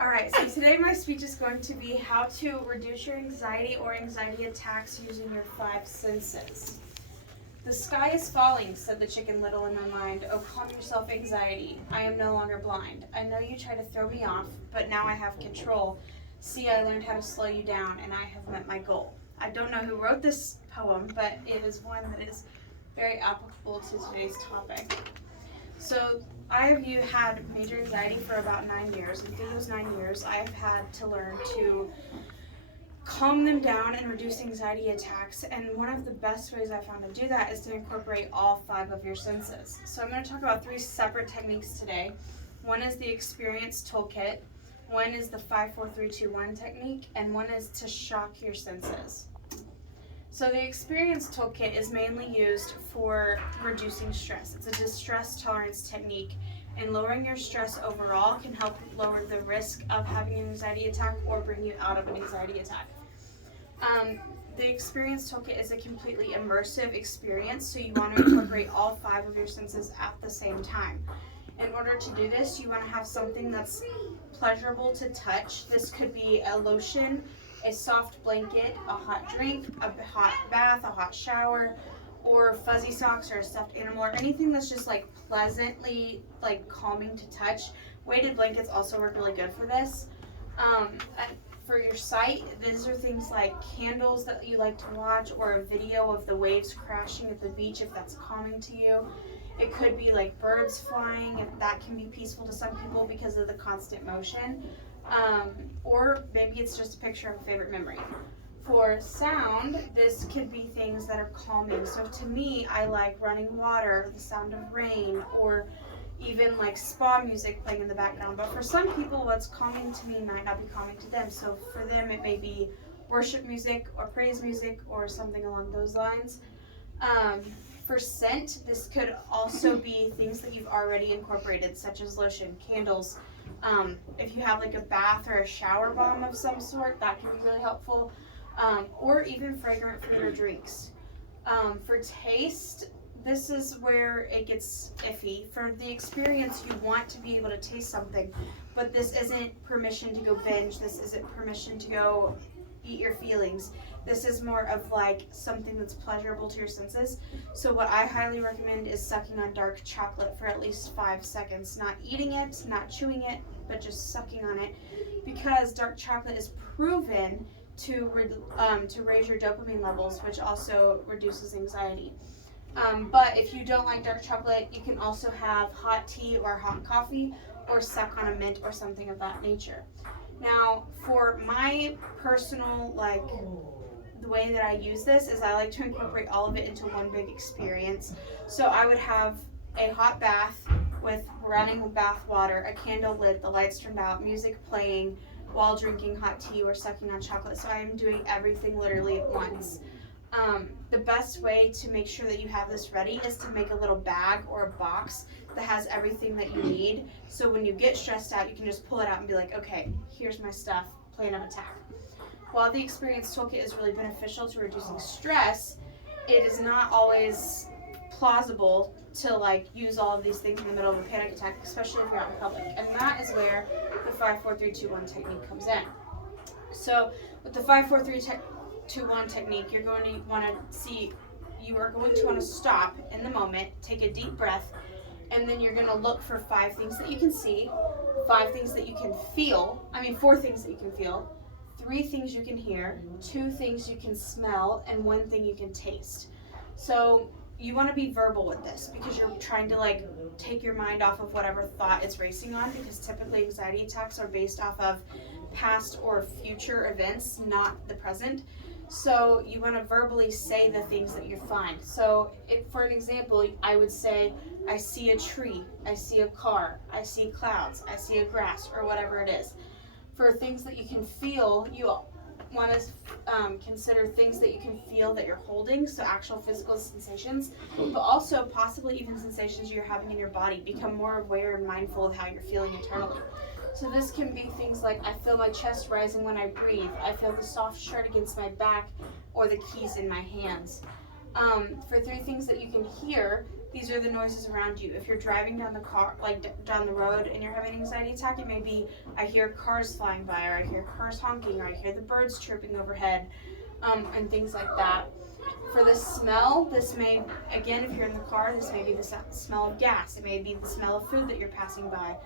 Alright, so today my speech is going to be how to reduce your anxiety or anxiety attacks using your 5 senses. The sky is falling, said the Chicken Little in my mind. Oh, calm yourself, anxiety. I am no longer blind. I know you try to throw me off, but now I have control. See, I learned how to slow you down, and I have met my goal. I don't know who wrote this poem, but it is one that is very applicable to today's topic. So I have had major anxiety for about 9 years, and through those 9 years, I have had to learn to calm them down and reduce anxiety attacks. And one of the best ways I found to do that is to incorporate all 5 of your senses. So I'm going to talk about 3 separate techniques today. One is the Experience Toolkit, one is the 5-4-3-2-1 technique, and one is to shock your senses. So the Experience Toolkit is mainly used for reducing stress. It's a distress tolerance technique, and lowering your stress overall can help lower the risk of having an anxiety attack or bring you out of an anxiety attack. The Experience Toolkit is a completely immersive experience, so you want to incorporate all 5 of your senses at the same time. In order to do this, you want to have something that's pleasurable to touch. This could be a lotion, a soft blanket, a hot drink, a hot bath, a hot shower, or fuzzy socks or a stuffed animal, or anything that's just like pleasantly like calming to touch. Weighted blankets also work really good for this. For your sight, these are things like candles that you like to watch, or a video of the waves crashing at the beach if that's calming to you. It could be like birds flying, if that can be peaceful to some people because of the constant motion. Or maybe it's just a picture of a favorite memory. For sound, this could be things that are calming. So to me, I like running water, the sound of rain, or even like spa music playing in the background. But for some people, what's calming to me might not be calming to them. So for them, it may be worship music or praise music or something along those lines. For scent, this could also be things that you've already incorporated, such as lotion, candles. If you have like a bath or a shower bomb of some sort, that can be really helpful. Or even fragrant food or drinks. For taste, this is where it gets iffy. For the experience, you want to be able to taste something, but this isn't permission to go binge. This isn't permission to go eat your feelings. This is more of like something that's pleasurable to your senses. So what I highly recommend is sucking on dark chocolate for at least 5 seconds. Not eating it, not chewing it, but just sucking on it, because dark chocolate is proven to raise your dopamine levels, which also reduces anxiety. But if you don't like dark chocolate, you can also have hot tea or hot coffee, or suck on a mint or something of that nature. Now, for my personal, the way that I use this is I like to incorporate all of it into one big experience. So I would have a hot bath with running bath water, a candle lit, the lights turned out, music playing while drinking hot tea or sucking on chocolate. So I am doing everything literally at once. The best way to make sure that you have this ready is to make a little bag or a box that has everything that you need. So when you get stressed out, you can just pull it out and be like, okay, here's my stuff, plan of attack. While the Experience Toolkit is really beneficial to reducing stress, it is not always plausible to use all of these things in the middle of a panic attack, especially if you're out in public. And that is where the 5-4-3-2-1 technique comes in. So with the 5-4-3-2-1 technique, you are going to want to stop in the moment, take a deep breath, and then you're going to look for 5 things that you can see, 5 things that you can feel, 4 things that you can feel, 3 things you can hear, 2 things you can smell, and 1 thing you can taste. So you want to be verbal with this, because you're trying to take your mind off of whatever thought it's racing on, because typically anxiety attacks are based off of past or future events, not the present. So you want to verbally say the things that you find. So for an example, I would say, I see a tree, I see a car, I see clouds, I see a grass, or whatever it is. For things that you can feel, you want to consider things that you can feel that you're holding, so actual physical sensations, but also possibly even sensations you're having in your body. Become more aware and mindful of how you're feeling internally. So this can be things like, I feel my chest rising when I breathe, I feel the soft shirt against my back, or the keys in my hands. For 3 things that you can hear, These are the noises around you. If you're driving down the car, like down the road, and you're having an anxiety attack, it may be, I hear cars flying by, or I hear cars honking, or I hear the birds chirping overhead, and things like that. For the smell, this may, again, if you're in the car, this may be the smell of gas. It may be the smell of food that you're passing by.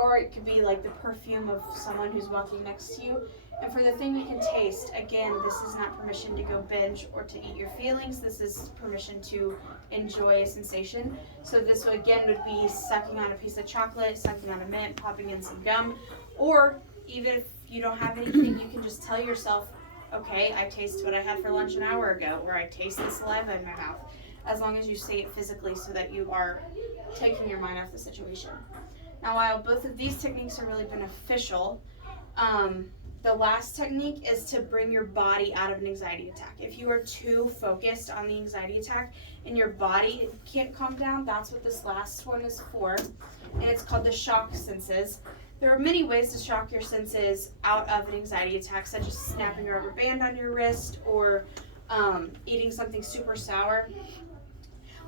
Or it could be like the perfume of someone who's walking next to you. And for the thing you can taste, again, this is not permission to go binge or to eat your feelings. This is permission to enjoy a sensation. So this, again, would be sucking on a piece of chocolate, sucking on a mint, popping in some gum. Or even if you don't have anything, you can just tell yourself, okay, I taste what I had for lunch an hour ago, or I taste the saliva in my mouth, as long as you say it physically so that you are taking your mind off the situation. Now, while both of these techniques are really beneficial, the last technique is to bring your body out of an anxiety attack. If you are too focused on the anxiety attack and your body can't calm down, that's what this last one is for, and it's called the shock senses. There are many ways to shock your senses out of an anxiety attack, such as snapping a rubber band on your wrist, or eating something super sour,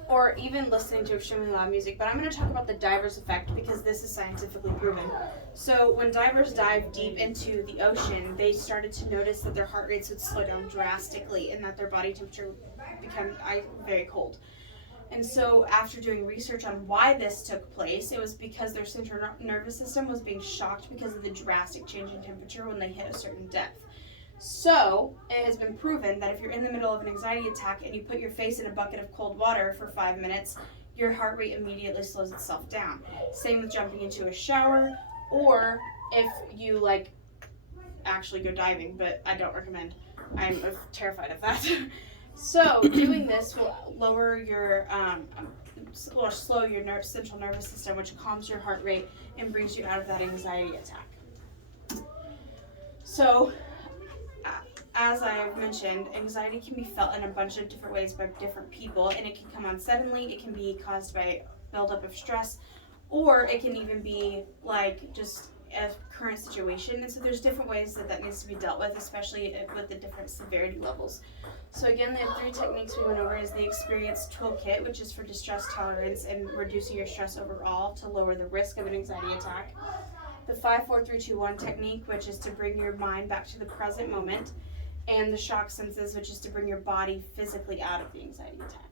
or even listening to extremely loud music. But I'm going to talk about the diver's effect because this is scientifically proven. So when divers dive deep into the ocean, they started to notice that their heart rates would slow down drastically and that their body temperature would become very cold. And so after doing research on why this took place, it was because their central nervous system was being shocked because of the drastic change in temperature when they hit a certain depth. So it has been proven that if you're in the middle of an anxiety attack and you put your face in a bucket of cold water for 5 minutes, your heart rate immediately slows itself down. Same with jumping into a shower, or if you actually go diving, but I don't recommend. I'm terrified of that. So doing this will lower your, slow your central nervous system, which calms your heart rate and brings you out of that anxiety attack. So, as I have mentioned, anxiety can be felt in a bunch of different ways by different people, and it can come on suddenly. It can be caused by buildup of stress, or it can even be just a current situation. And so there's different ways that needs to be dealt with, especially with the different severity levels. So again, the 3 techniques we went over is the Experience Toolkit, which is for distress tolerance and reducing your stress overall to lower the risk of an anxiety attack. The 5, 4, 3, 2, 1 technique, which is to bring your mind back to the present moment. And the shock senses, which is to bring your body physically out of the anxiety attack.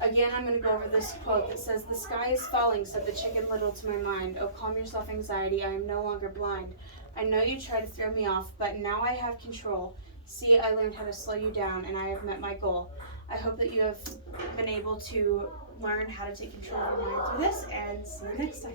Again, I'm going to go over this quote that says, "The sky is falling, said the Chicken Little to my mind. Oh, calm yourself, anxiety, I am no longer blind. I know you try to throw me off, but now I have control. See, I learned how to slow you down, and I have met my goal." I hope that you have been able to learn how to take control of your mind through this, and see you next time.